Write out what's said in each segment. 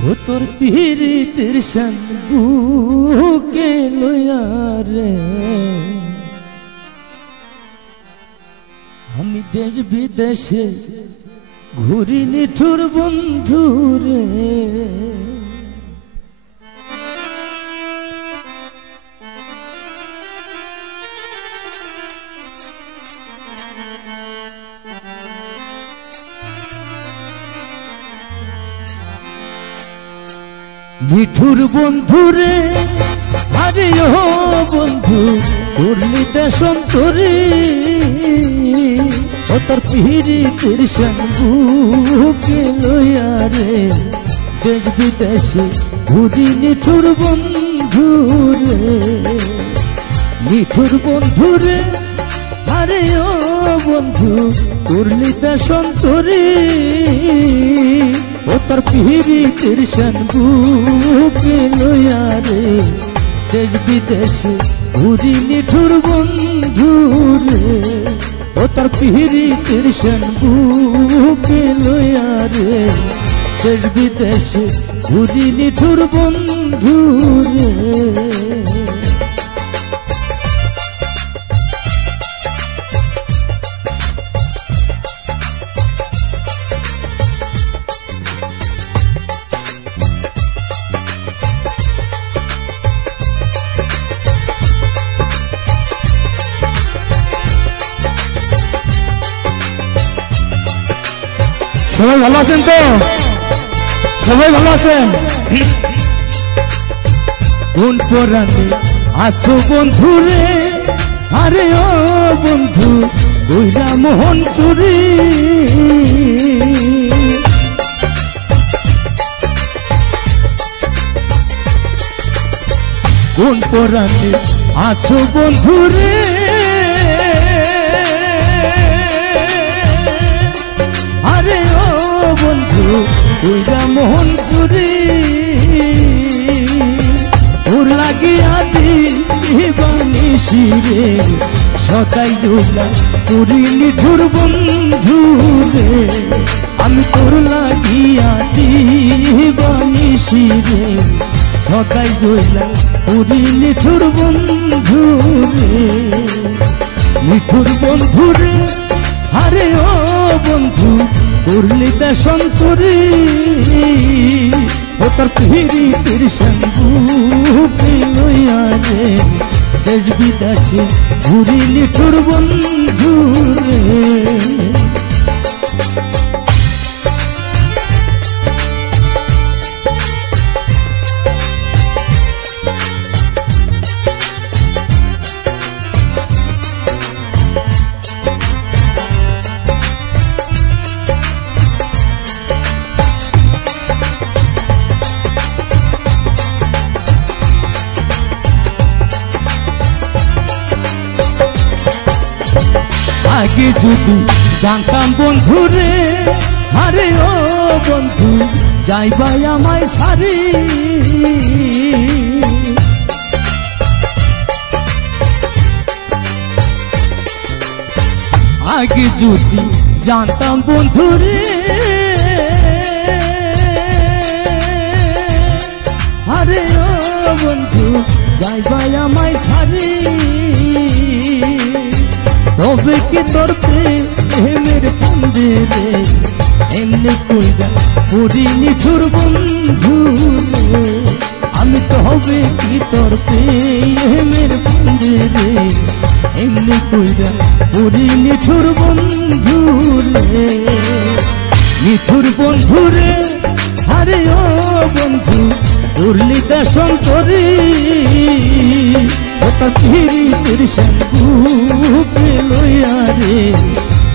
ও তোর পীড়িতের শান বুকে লইয়া রে আমি দেশ বিদেশে ঘুরি নিঠুর বন্ধু রে নিঠুর বন্ধু রে আরে ও বন্ধু করলি দেশন্তরে ও তোর পীড়িতের শান বুকে লইয়া রে দেশ বিদেশে ঘুরি নিঠুর বন্ধু রে নিঠুর বন্ধু রে আরে ও বন্ধু করলি দেশন্তরে ও তোর পীড়িতের শান বুকে লইয়া রে দেশ বিদেশে ঘুরি নিঠুর বন্ধু রে ও তোর পীড়িতের শান বুকে লইয়া রে দেশ বিদেশে ঘুরি নিঠুর বন্ধু রে সবাই ভালো আছেন তো? সবাই ভালো আছেন? কোন পরাণে আছো বন্ধু রে আরে ও বন্ধু কইরা মোহন চুরি কোন পরাণে আছো বন্ধু রে আরে ও বন্ধু কইরা মোহন চুরি ওর লাগিয়া দিবানিসি রে সদাই জুলা করি নিঠুর বন্ধু রে আমি তোর লাগিয়া দিবানিসি রে সদাই জুলা করি নিঠুর বন্ধু রে নিঠুর বন্ধু রে আরে ও বন্ধু করলি দেশন্তরে ও তোর পীড়িতের শান বুকে লইয়া রে দেশ বিদেশে ঘুরি নিঠুর বন্ধু রে আগে যদি জানতাম বন্ধু রে আরে ও বন্ধু যাইবাই আমায় সারি আগে যদি জানতাম বন্ধু রে আরে ও বন্ধু যাইবাই আমায় সারি তবে কি তোর প্রেমের ফান্দে রে এমনি কইরা পড়ি নিঠুর বন্ধু আমি তবে কি তোর প্রেমের ফান্দে রে এমনি কইরা পড়ি নিঠুর বন্ধু রে নিঠুর বন্ধু রে আরে ও বন্ধু করলি দেশন্তরে ও তোর পীড়িতের শান বুকে লইয়া রে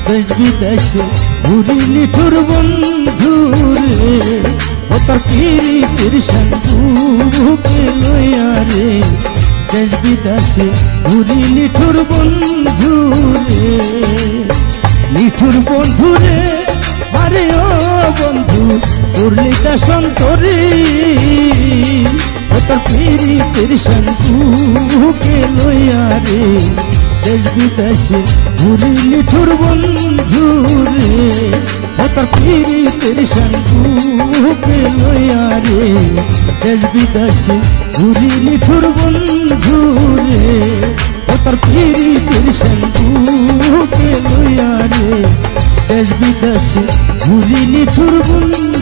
দেশ বিদেশে ঘুরি নিঠুর বন্ধু রে ও তোর পীড়িতের শান বুকে লইয়া রে দেশ বিদেশে ঘুরি নিঠুর বন্ধু রে নিঠুর বন্ধু রে আরে ও বন্ধু করলি দেশন্তরে ও তোর পীড়িতের শান বুকে লইয়া রে দেশ বিদেশে ঘুরি নিঠুর বন্ধু রে ও তোর পীড়িতের শান বুকে লইয়া রে দেশ বিদেশে ঘুরি নিঠুর বন্ধু রে ও তোর প্রীতির সিন্ধুকে লইয়া রে দেশ বিদেশে ঘুরি নিঠুর বন্ধু